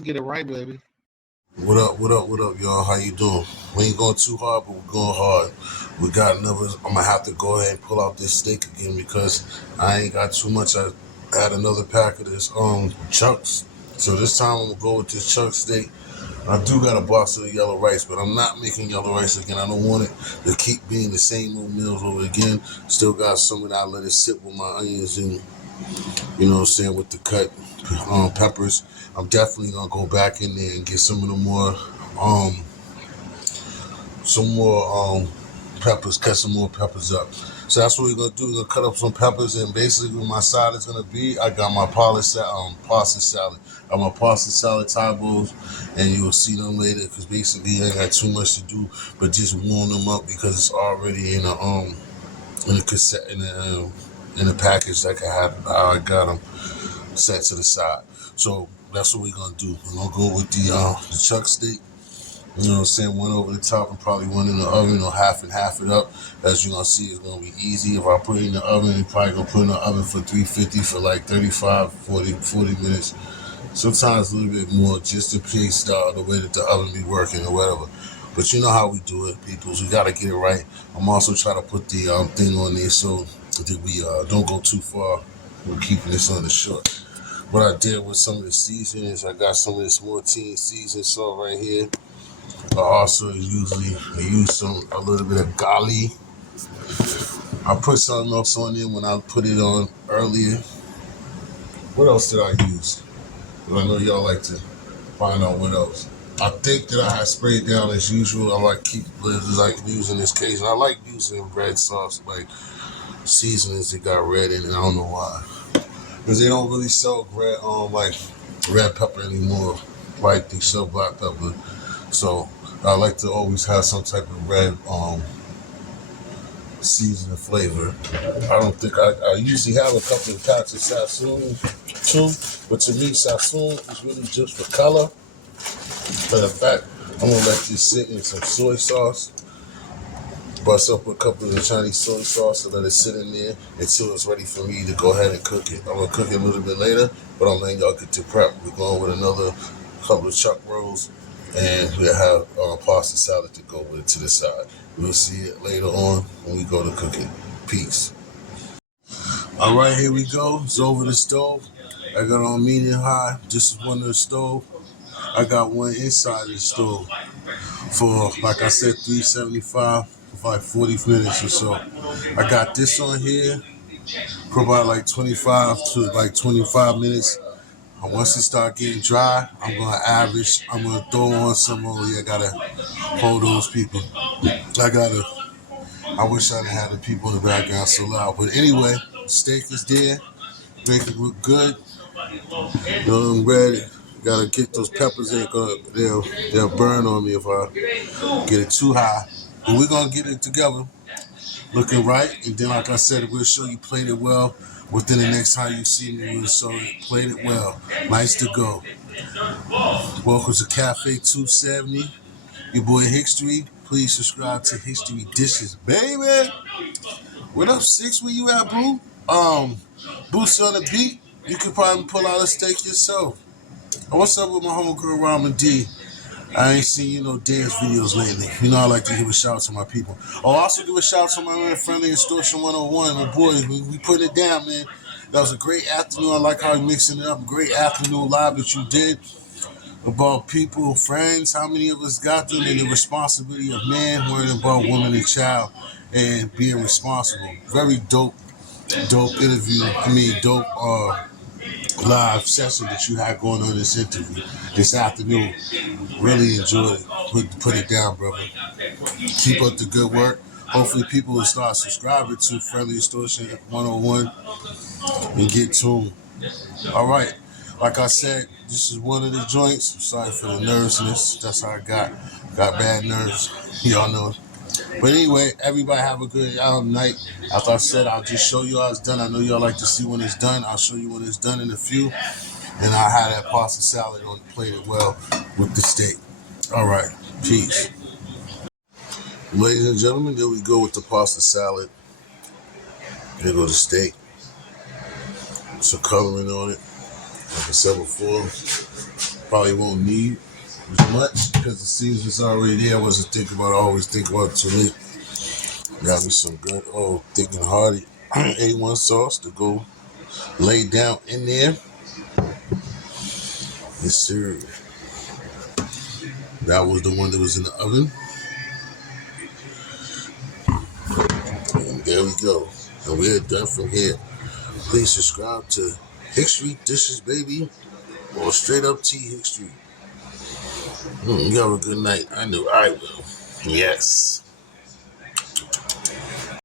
to get it right, baby. What up, y'all? How you doing? We ain't going too hard, but we're going hard. We got another, I'm gonna have to go ahead and pull out this steak again because I ain't got too much. I had another pack of this Chucks. So this time I'm gonna go with this Chuck steak. I do got a box of the yellow rice, but I'm not making yellow rice again. I don't want it to keep being the same old meals over again. Still got some of that. I let it sit with my onions and, you know what I'm saying, with the cut peppers. I'm definitely gonna go back in there and get some more peppers, cut some more peppers up. So that's what we're gonna do. We're gonna cut up some peppers, and basically what my side is gonna be, I got my pasta salad. I got my pasta salad Thai bowls, and you'll see them later because basically I ain't got too much to do but just warm them up because it's already in a cassette in a package like I got them set to the side. So that's what we're gonna do. We're gonna go with the chuck steak. You know what I'm saying? One over the top and probably one in the oven or half and half it up. As you're gonna see, it's gonna be easy. If I put it in the oven, you're probably gonna put it in the oven for 350 for like 35, 40 minutes. Sometimes a little bit more just to pace the way that the oven be working or whatever. But you know how we do it, people. So we gotta get it right. I'm also trying to put the thing on there so that we don't go too far. We're keeping this on the short. What I did with some of the seasonings, I got some of this Mortine seasoned salt right here. I also use a little bit of gali. I put something else on there when I put it on earlier. What else did I use? I know y'all like to find out what else. I think that I had sprayed down as usual. I like using this case. I like using red sauce, like seasonings that got red in it. I don't know why. Because they don't really sell red pepper anymore, like they sell black pepper. So I like to always have some type of red seasoning flavor. I don't think I usually have a couple of packs of Sassoon too, but to me Sassoon is really just for color. Matter of fact, I'm gonna let this sit in some soy sauce. Bust up a couple of the Chinese soy sauce and let it sit in there until it's ready for me to go ahead and cook it. I'm gonna cook it a little bit later, but I'm letting y'all get to prep. We're going with another couple of chuck rolls, and we'll have pasta salad to go with it to the side. We'll see it later on when we go to cook it. Peace. All right, here we go. It's over the stove. I got on medium high. This is one of the stove. I got one inside of the stove for, like I said, $375 for like 40 minutes or so. I got this on here for about like 25 to like 25 minutes. And once it start getting dry, I'm gonna throw on some more. I gotta hold those people. I wish I didn't have the people in the background so loud. But anyway, steak is there. Make it look good. I'm ready. Gotta get those peppers. They'll burn on me if I get it too high. But we're gonna get it together, looking right. And then, like I said, we'll show you played it well. Within the next time you see me, we'll show you played it well. Nice to go. Welcome to Cafe 270. Your boy History. Please subscribe to History Dishes, baby. What up, Six? Where you at, boo? Boots on the beat. You could probably pull out a steak yourself. What's up with my homegirl Ramen D? I ain't seen you no dance videos lately. You know I like to give a shout out to my people. Oh, I also give a shout out to my man Friendly Extortion 101. Oh boy, we put it down, man. That was a great afternoon. I like how you're mixing it up. Great afternoon live that you did about people, friends, how many of us got them, and the responsibility of man, worrying about woman and child, and being responsible. Very dope interview. Dope live session that you had going on this afternoon. Really enjoyed it. Put it down, brother. Keep up the good work. Hopefully people will start subscribing to Friendly Extortion 101 and get tuned. All right. Like I said, this is one of the joints. I'm sorry for the nervousness. That's how I got bad nerves. Y'all know. But anyway, everybody have a good night. After I said, I'll just show you how it's done. I know y'all like to see when it's done. I'll show you when it's done in a few. And I had that pasta salad on the plate as well with the steak. All right. Peace. Ladies and gentlemen, there we go with the pasta salad. There go the steak. Some coloring on it. Like I said before, probably won't need as much because the season's already there. I wasn't thinking about it. I always think about it to me. Got me some good old thick and hearty A1 sauce to go lay down in there. Yes, sir. That was the one that was in the oven. And there we go. And we're done from here. Please subscribe to Hick Street Dishes, baby, or Straight Up T Hick Street. You have a good night. I knew I will. Yes.